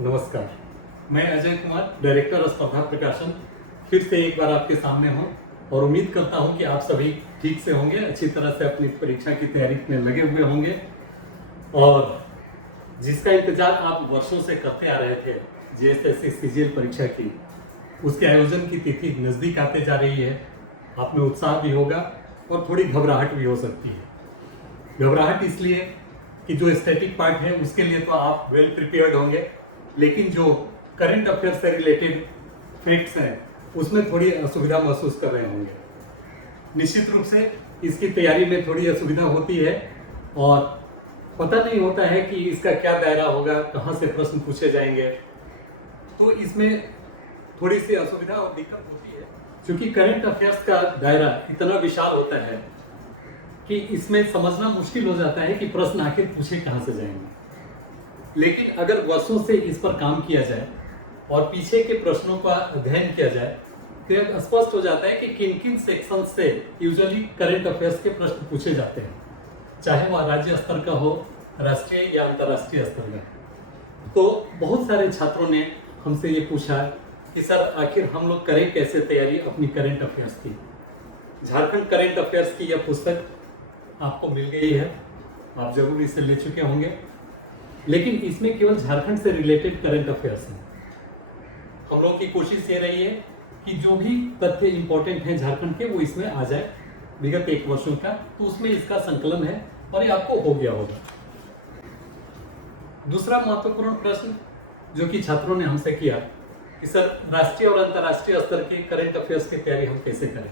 नमस्कार, मैं अजय कुमार, डायरेक्टर स्पर्धा प्रकाशन, फिर से एक बार आपके सामने हूं और उम्मीद करता हूं कि आप सभी ठीक से होंगे, अच्छी तरह से अपनी परीक्षा की तैयारी में लगे हुए होंगे और जिसका इंतजार आप वर्षों से करते आ रहे थे, जेएसएससी सीजीएल परीक्षा की, उसके आयोजन की तिथि नज़दीक आते जा रही है। आप में उत्साह भी होगा और थोड़ी घबराहट भी हो सकती है। घबराहट इसलिए कि जो स्टैटिक पार्ट है उसके लिए तो आप वेल प्रिपेयर्ड होंगे, लेकिन जो करंट अफेयर से रिलेटेड फैक्ट्स हैं उसमें थोड़ी असुविधा महसूस कर रहे होंगे। निश्चित रूप से इसकी तैयारी में थोड़ी असुविधा होती है और पता नहीं होता है कि इसका क्या दायरा होगा, कहाँ से प्रश्न पूछे जाएंगे, तो इसमें थोड़ी सी असुविधा और दिक्कत होती है। क्योंकि करंट अफेयर्स का दायरा इतना विशाल होता है कि इसमें समझना मुश्किल हो जाता है कि प्रश्न आखिर पूछे कहाँ से जाएंगे। लेकिन अगर वर्षों से इस पर काम किया जाए और पीछे के प्रश्नों का अध्ययन किया जाए तो यह स्पष्ट हो जाता है कि किन किन सेक्शन से यूजुअली करंट अफेयर्स के प्रश्न पूछे जाते हैं, चाहे वह राज्य स्तर का हो, राष्ट्रीय या अंतर्राष्ट्रीय स्तर का। तो बहुत सारे छात्रों ने हमसे ये पूछा कि सर आखिर हम लोग करें कैसे तैयारी अपनी करंट अफेयर्स की। झारखंड करंट अफेयर्स की यह पुस्तक आपको मिल गई है, आप जरूर इसे ले चुके होंगे, लेकिन इसमें केवल झारखंड से रिलेटेड करंट अफेयर्स हैं। हम लोग की कोशिश ये रही है कि जो भी तथ्य इंपॉर्टेंट हैं झारखंड के वो इसमें आ जाए विगत 1 वर्षों का, तो उसमें इसका संकलन है और ये आपको हो गया होगा। दूसरा महत्वपूर्ण प्रश्न जो कि छात्रों ने हमसे किया कि सर राष्ट्रीय और अंतर्राष्ट्रीय स्तर के करंट अफेयर्स की तैयारी हम कैसे करें।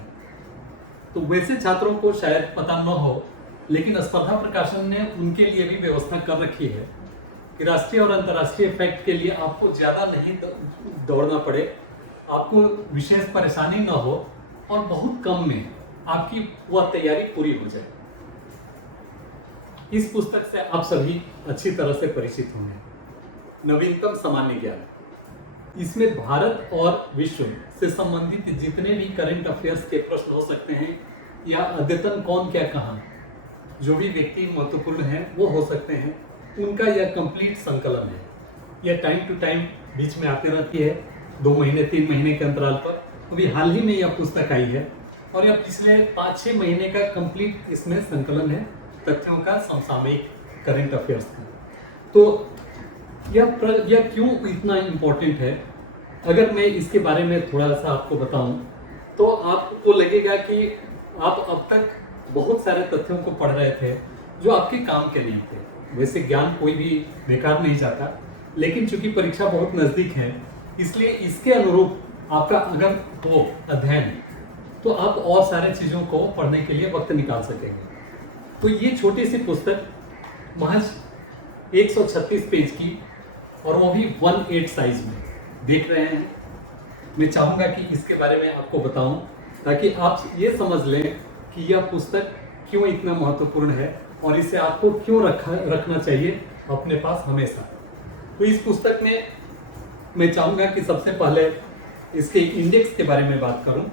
तो वैसे छात्रों को शायद पता न हो, लेकिन स्पर्धा प्रकाशन ने उनके लिए भी व्यवस्था कर रखी है कि राष्ट्रीय और अंतर्राष्ट्रीय फैक्ट के लिए आपको ज़्यादा नहीं दौड़ना पड़े, आपको विशेष परेशानी न हो और बहुत कम में आपकी वह तैयारी पूरी हो जाए। इस पुस्तक से आप सभी अच्छी तरह से परिचित होंगे। नवीनतम सामान्य ज्ञान, इसमें भारत और विश्व से संबंधित जितने भी करंट अफेयर्स के प्रश्न हो सकते हैं या अद्यतन कौन क्या कहा, जो भी व्यक्ति महत्वपूर्ण हैं वो हो सकते हैं, उनका यह कंप्लीट संकलन है। यह टाइम टू टाइम बीच में आती रहती है, 2 महीने 3 महीने के अंतराल पर। अभी हाल ही में यह पुस्तक आई है और यह पिछले 5-6 महीने का कंप्लीट इसमें संकलन है तथ्यों का, समसामयिक करंट अफेयर्स का। तो यह क्यों इतना इम्पोर्टेंट है, अगर मैं इसके बारे में थोड़ा सा आपको बताऊं तो आपको लगेगा कि आप अब तक बहुत सारे तथ्यों को पढ़ रहे थे जो आपके काम के नहीं थे। वैसे ज्ञान कोई भी बेकार नहीं जाता, लेकिन चूंकि परीक्षा बहुत नज़दीक है इसलिए इसके अनुरूप आपका अगर हो अध्ययन तो आप और सारे चीज़ों को पढ़ने के लिए वक्त निकाल सकेंगे। तो ये छोटी सी पुस्तक महज 136 पेज की और वो भी 1/8 साइज में देख रहे हैं। मैं चाहूँगा कि इसके बारे में आपको बताऊं ताकि आप ये समझ लें कि यह पुस्तक क्यों इतना महत्वपूर्ण है और इसे आपको क्यों रखना चाहिए अपने पास हमेशा। तो इस पुस्तक में मैं चाहूँगा कि सबसे पहले इसके इंडेक्स के बारे में बात करूँ।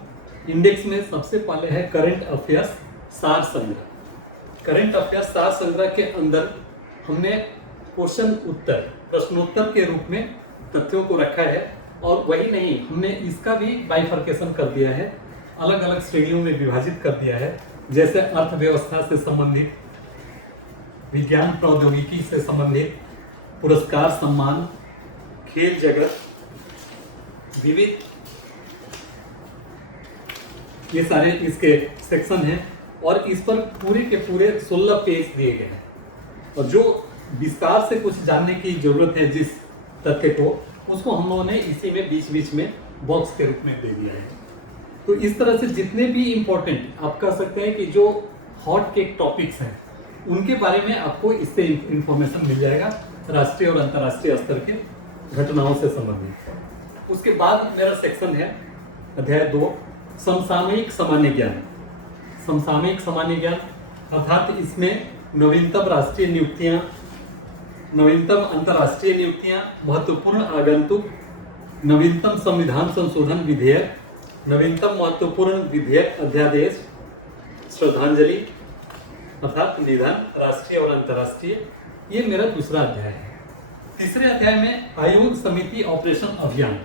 इंडेक्स में सबसे पहले है करंट अफेयर्स सार संग्रह। करंट अफेयर्स सार संग्रह के अंदर हमने प्रश्नोत्तर के रूप में तथ्यों को रखा है और वही नहीं, हमने इसका भी बाइफर्केशन कर दिया है, अलग अलग श्रेणियों में विभाजित कर दिया है। जैसे अर्थव्यवस्था से संबंधित, विज्ञान प्रौद्योगिकी से संबंधित, पुरस्कार सम्मान, खेल जगत, विविध, ये सारे इसके सेक्शन हैं और इस पर पूरे के पूरे 16 पेज दिए गए हैं। और जो विस्तार से कुछ जानने की जरूरत है जिस तथ्य को, उसको हम लोगों ने इसी में बीच बीच में बॉक्स के रूप में दे दिया है। तो इस तरह से जितने भी इम्पोर्टेंट आप कह सकते हैं कि जो हॉट केक टॉपिक्स हैं उनके बारे में आपको इससे इंफॉर्मेशन मिल जाएगा, राष्ट्रीय और अंतर्राष्ट्रीय स्तर के घटनाओं से संबंधित। उसके बाद मेरा सेक्शन है अध्याय 2, समसामयिक सामान्य ज्ञान। समसामयिक सामान्य ज्ञान अर्थात इसमें नवीनतम राष्ट्रीय नियुक्तियां, नवीनतम अंतर्राष्ट्रीय नियुक्तियां, महत्वपूर्ण आगंतुक, नवीनतम संविधान संशोधन विधेयक, नवीनतम महत्वपूर्ण विधेयक अध्यादेश, श्रद्धांजलि, अर्थात निधन, राष्ट्रीय और अंतर्राष्ट्रीय। ये मेरा दूसरा अध्याय है। तीसरे अध्याय में आयोग, समिति, ऑपरेशन, अभियान।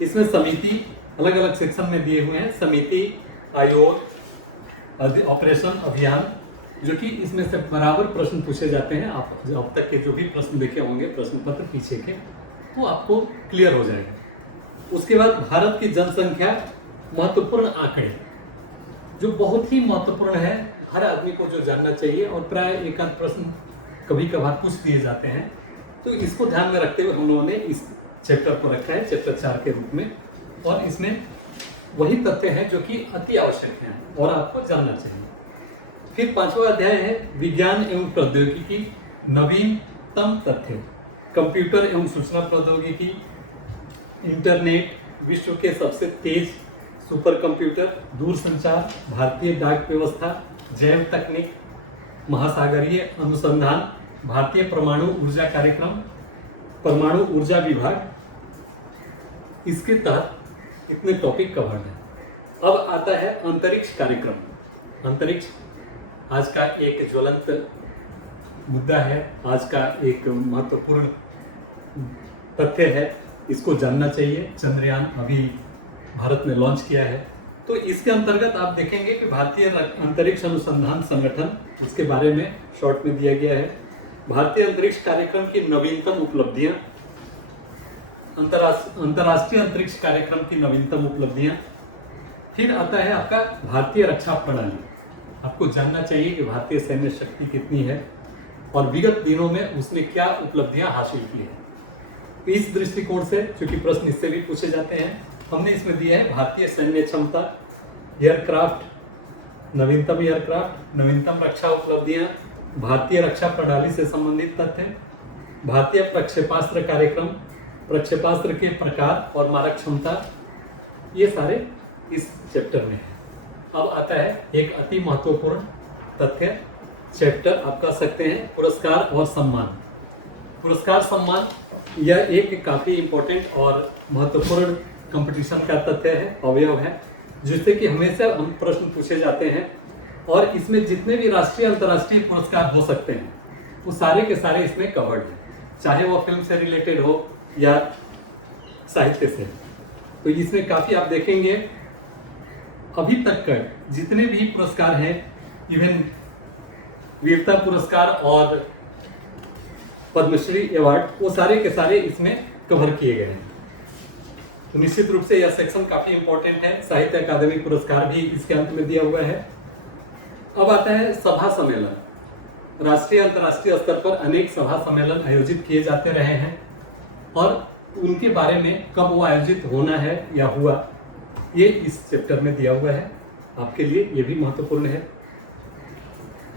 इसमें समिति अलग अलग सेक्शन में दिए हुए हैं, समिति, आयोग, ऑपरेशन, अभियान, जो कि इसमें से बराबर प्रश्न पूछे जाते हैं। आप अब तक के जो भी प्रश्न देखे होंगे प्रश्न पत्र पीछे के, तो आपको क्लियर हो जाएगा। उसके बाद भारत की जनसंख्या, महत्वपूर्ण आंकड़े, जो बहुत ही महत्वपूर्ण है, हर आदमी को जो जानना चाहिए, और प्राय एक आध प्रश्न कभी कभार पूछ दिए जाते हैं। तो इसको ध्यान में रखते हुए हम लोगों ने इस चैप्टर को रखा है चैप्टर 4 के रूप में, और इसमें वही तथ्य हैं जो कि अति आवश्यक हैं और आपको जानना चाहिए। फिर 5वां अध्याय है विज्ञान एवं प्रौद्योगिकी, नवीनतम तथ्य, कंप्यूटर एवं सूचना प्रौद्योगिकी, इंटरनेट, विश्व के सबसे तेज सुपर कंप्यूटर, दूरसंचार, भारतीय डाक व्यवस्था, जैव तकनीक, महासागरीय अनुसंधान, भारतीय परमाणु ऊर्जा कार्यक्रम, परमाणु ऊर्जा विभाग। इसके तहत इतने टॉपिक कवर्ड हैं। अब आता है अंतरिक्ष कार्यक्रम। अंतरिक्ष आज का एक ज्वलंत मुद्दा है, आज का एक महत्वपूर्ण तथ्य है, इसको जानना चाहिए। चंद्रयान अभी भारत ने लॉन्च किया है, तो इसके अंतर्गत आप देखेंगे कि भारतीय अंतरिक्ष अनुसंधान संगठन, उसके बारे में शॉर्ट में दिया गया है। भारतीय अंतरिक्ष कार्यक्रम की नवीनतम उपलब्धियां, अंतर्राष्ट्रीय अंतरिक्ष कार्यक्रम की नवीनतम उपलब्धियां। फिर आता है आपका भारतीय रक्षा प्रणाली। आपको जानना चाहिए कि भारतीय सैन्य शक्ति कितनी है और विगत दिनों में उसने क्या उपलब्धियां हासिल की है। इस दृष्टिकोण से, चूंकि प्रश्न इससे भी पूछे जाते हैं, हमने इसमें दिया है भारतीय सैन्य क्षमता, एयरक्राफ्ट, नवीनतम एयरक्राफ्ट, नवीनतम रक्षा उपलब्धियां, भारतीय रक्षा प्रणाली से संबंधित तथ्य, भारतीय प्रक्षेपास्त्र कार्यक्रम, प्रक्षेपास्त्र के प्रकार और मारक क्षमता, ये सारे इस चैप्टर में है। अब आता है एक अति महत्वपूर्ण तथ्य चैप्टर, आप कह सकते हैं पुरस्कार और सम्मान। पुरस्कार सम्मान यह एक काफी इंपॉर्टेंट और महत्वपूर्ण कंपटीशन का तथ्य है, अवयव है, जिससे कि हमेशा हम प्रश्न पूछे जाते हैं, और इसमें जितने भी राष्ट्रीय अंतर्राष्ट्रीय पुरस्कार हो सकते हैं वो सारे के सारे इसमें कवर्ड हैं, चाहे वो फिल्म से रिलेटेड हो या साहित्य से। तो इसमें काफी आप देखेंगे अभी तक का जितने भी पुरस्कार हैं, इवन वीरता पुरस्कार और पद्मश्री अवार्ड, वो सारे के सारे इसमें कवर किए गए हैं। तो निश्चित रूप से यह सेक्शन काफी इंपॉर्टेंट है। साहित्य अकादमी पुरस्कार भी इसके अंत में दिया हुआ है। अब आता है सभा सम्मेलन। राष्ट्रीय अंतर्राष्ट्रीय स्तर पर अनेक सभा सम्मेलन आयोजित किए जाते रहे हैं, और उनके बारे में कब वो आयोजित होना है या हुआ, ये इस चैप्टर में दिया हुआ है। आपके लिए ये भी महत्वपूर्ण है।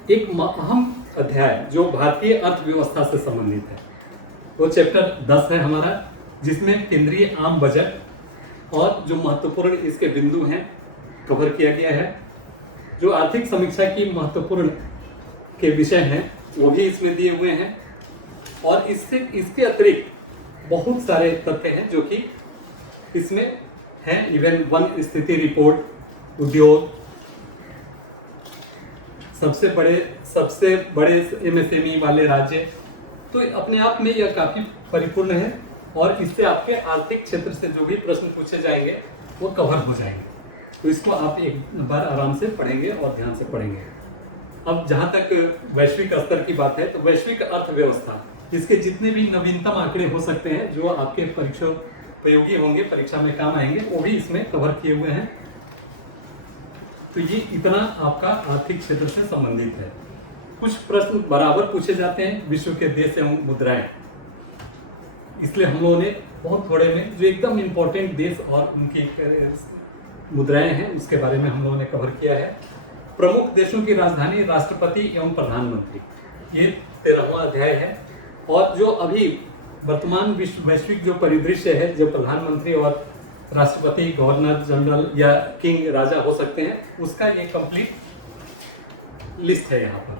एक अहम अध्याय जो भारतीय अर्थव्यवस्था से संबंधित है, वो चैप्टर 10 है हमारा, जिसमें केंद्रीय आम बजट और जो महत्वपूर्ण इसके बिंदु हैं कवर किया गया है। जो आर्थिक समीक्षा की महत्वपूर्ण के विषय हैं वो भी इसमें दिए हुए हैं, और इसके अतिरिक्त बहुत सारे तथ्य हैं जो कि इसमें हैं। इवन वन स्थिति रिपोर्ट, उद्योग, सबसे बड़े एमएसएमई वाले राज्य, तो अपने आप में यह काफी परिपूर्ण है, और इससे आपके आर्थिक क्षेत्र से जो भी प्रश्न पूछे जाएंगे वो कवर हो जाएंगे। तो इसको आप एक बार आराम से पढ़ेंगे और ध्यान से पढ़ेंगे। अब जहां तक वैश्विक स्तर की बात है, तो वैश्विक अर्थव्यवस्था, इसके जितने भी नवीनतम आंकड़े हो सकते हैं जो आपके परीक्षा उपयोगी होंगे, परीक्षा में काम आएंगे, वो भी इसमें कवर किए हुए हैं। तो ये इतना आपका आर्थिक क्षेत्र से संबंधित है। कुछ प्रश्न बराबर पूछे जाते हैं, विश्व के देश एवं मुद्राएं, इसलिए हम लोगों ने बहुत थोड़े में जो एकदम इम्पोर्टेंट देश और उनकी मुद्राएं हैं उसके बारे में हम लोगों ने कवर किया है। प्रमुख देशों की राजधानी, राष्ट्रपति एवं प्रधानमंत्री, ये 13वां अध्याय है। और जो अभी वर्तमान वैश्विक जो परिदृश्य है, जो प्रधानमंत्री और राष्ट्रपति, गवर्नर जनरल या किंग, राजा हो सकते हैं, उसका ये कंप्लीट लिस्ट है यहाँ पर।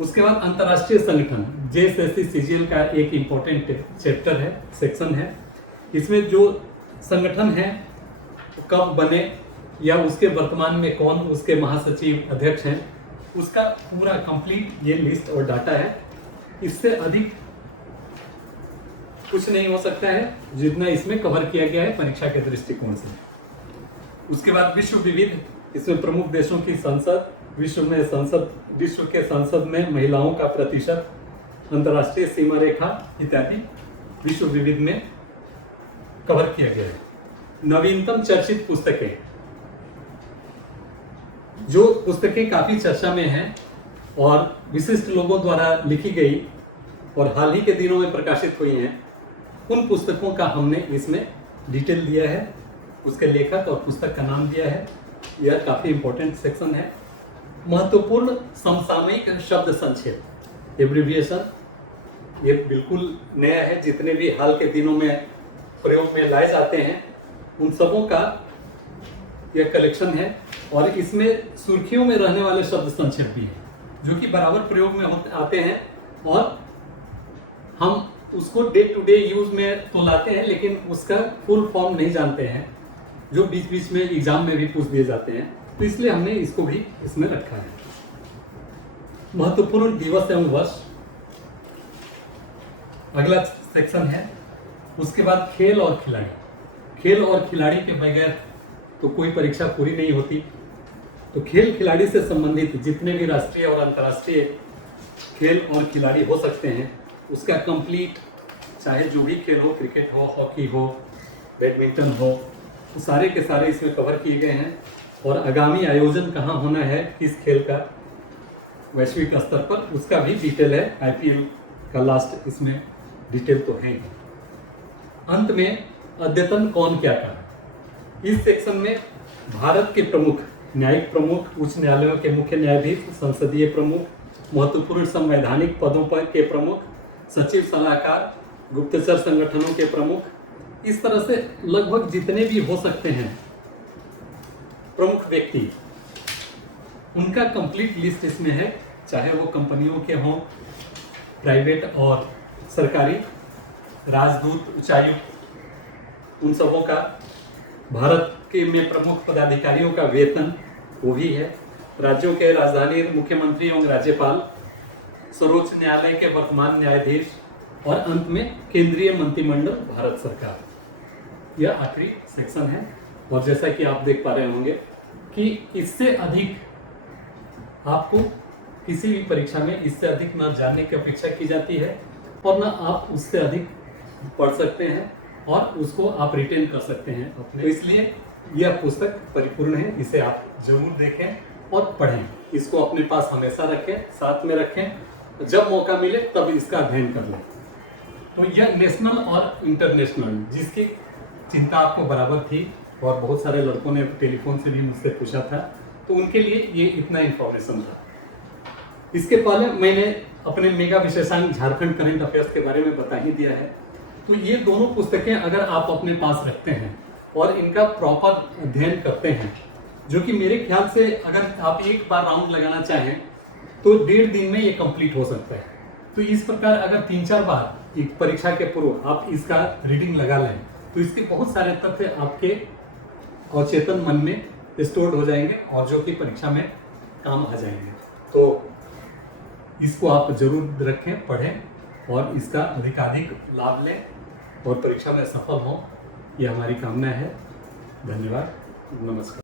उसके बाद अंतर्राष्ट्रीय संगठन, JSSC-CGL का एक इम्पोर्टेंट चैप्टर है, सेक्शन है। इसमें जो संगठन है कब बने या उसके वर्तमान में कौन उसके महासचिव, अध्यक्ष हैं, उसका पूरा कंप्लीट ये लिस्ट और डाटा है। इससे अधिक कुछ नहीं हो सकता है जितना इसमें कवर किया गया है परीक्षा के दृष्टिकोण से। उसके बाद विश्व विविध, इसमें प्रमुख देशों की संसद, विश्व के संसद में महिलाओं का प्रतिशत, अंतर्राष्ट्रीय सीमा रेखा इत्यादि विश्व विविध में कवर किया गया है। नवीनतम चर्चित पुस्तकें, जो पुस्तकें काफी चर्चा में हैं और विशिष्ट लोगों द्वारा लिखी गई और हाल ही के दिनों में प्रकाशित हुई हैं, उन पुस्तकों का हमने इसमें डिटेल दिया है, उसके लेखक और पुस्तक का नाम दिया है। यह काफी इंपॉर्टेंट सेक्शन है। महत्वपूर्ण समसामयिक शब्द संक्षेप, एब्रिविएशन, ये बिल्कुल नया है। जितने भी हाल के दिनों में प्रयोग में लाए जाते हैं उन सबों का यह कलेक्शन है। और इसमें सुर्खियों में रहने वाले शब्द संक्षेप भी है, जो कि बराबर प्रयोग में आते हैं और हम उसको डे टू डे यूज में तो लाते हैं, लेकिन उसका फुल फॉर्म नहीं जानते हैं, जो बीच बीच में एग्जाम में भी पूछ दिए जाते हैं। तो इसलिए हमने इसको भी इसमें रखा है। महत्वपूर्ण दिवस एवं वर्ष अगला सेक्शन है। उसके बाद खेल और खिलाड़ी। खेल और खिलाड़ी के बगैर तो कोई परीक्षा पूरी नहीं होती। तो खेल खिलाड़ी से संबंधित जितने भी राष्ट्रीय और अंतर्राष्ट्रीय खेल और खिलाड़ी हो सकते हैं, उसका कंप्लीट, चाहे जो भी खेल हो, क्रिकेट हो, हॉकी हो, बैडमिंटन हो, तो सारे के सारे इसमें कवर किए गए हैं। और आगामी आयोजन कहाँ होना है किस खेल का वैश्विक स्तर पर, उसका भी डिटेल है। आईपीएल का लास्ट इसमें डिटेल तो है। अंत में अद्यतन कौन क्या कहा। इस सेक्शन में भारत के प्रमुख न्यायिक प्रमुख, उच्च न्यायालयों के मुख्य न्यायाधीश, संसदीय प्रमुख, महत्वपूर्ण संवैधानिक पदों पर के प्रमुख, सचिव सलाहकार, गुप्तचर संगठनों के प्रमुख, इस तरह से लगभग जितने भी हो सकते हैं प्रमुख व्यक्ति, उनका कंप्लीट लिस्ट इसमें है। चाहे वो कंपनियों के हों, प्राइवेट और सरकारी, राजदूत, उच्चायुक्त, उन सबों का, भारत के में प्रमुख पदाधिकारियों का वेतन वो भी है, राज्यों के राजधानी मुख्यमंत्री एवं राज्यपाल, सर्वोच्च न्यायालय के वर्तमान न्यायाधीश और अंत में केंद्रीय मंत्रिमंडल, भारत सरकार। यह आखिरी सेक्शन है। और जैसा कि आप देख पा रहे होंगे कि इससे अधिक आपको किसी भी परीक्षा में इससे अधिक ना जानने की अपेक्षा की जाती है और ना आप उससे अधिक पढ़ सकते हैं और उसको आप रिटेन कर सकते हैं अपने। तो इसलिए यह पुस्तक परिपूर्ण है, इसे आप जरूर देखें और पढ़ें। इसको अपने पास हमेशा रखें, साथ में रखें, जब मौका मिले तब इसका अध्ययन कर लें। तो यह नेशनल और इंटरनेशनल, जिसकी चिंता आपको बराबर थी और बहुत सारे लड़कों ने टेलीफोन से भी मुझसे पूछा था, तो उनके लिए ये इतना इन्फॉर्मेशन था। इसके पहले मैंने अपने मेगा विशेषांक झारखंड करंट अफेयर्स के बारे में बता ही दिया है। तो ये दोनों पुस्तकें अगर आप अपने पास रखते हैं और इनका प्रॉपर अध्ययन करते हैं, जो कि मेरे ख्याल से अगर आप एक बार राउंड लगाना चाहें तो 1.5 दिन में ये कंप्लीट हो सकता है। तो इस प्रकार अगर 3-4 बार एक परीक्षा के पूर्व आप इसका रीडिंग लगा लें तो इसके बहुत सारे तथ्य आपके अवचेतन मन में स्टोर्ड हो जाएंगे और जो कि परीक्षा में काम आ जाएंगे। तो इसको आप जरूर रखें, पढ़ें और इसका अधिकाधिक लाभ लें और परीक्षा में सफल हों, ये हमारी कामना है। धन्यवाद, नमस्कार।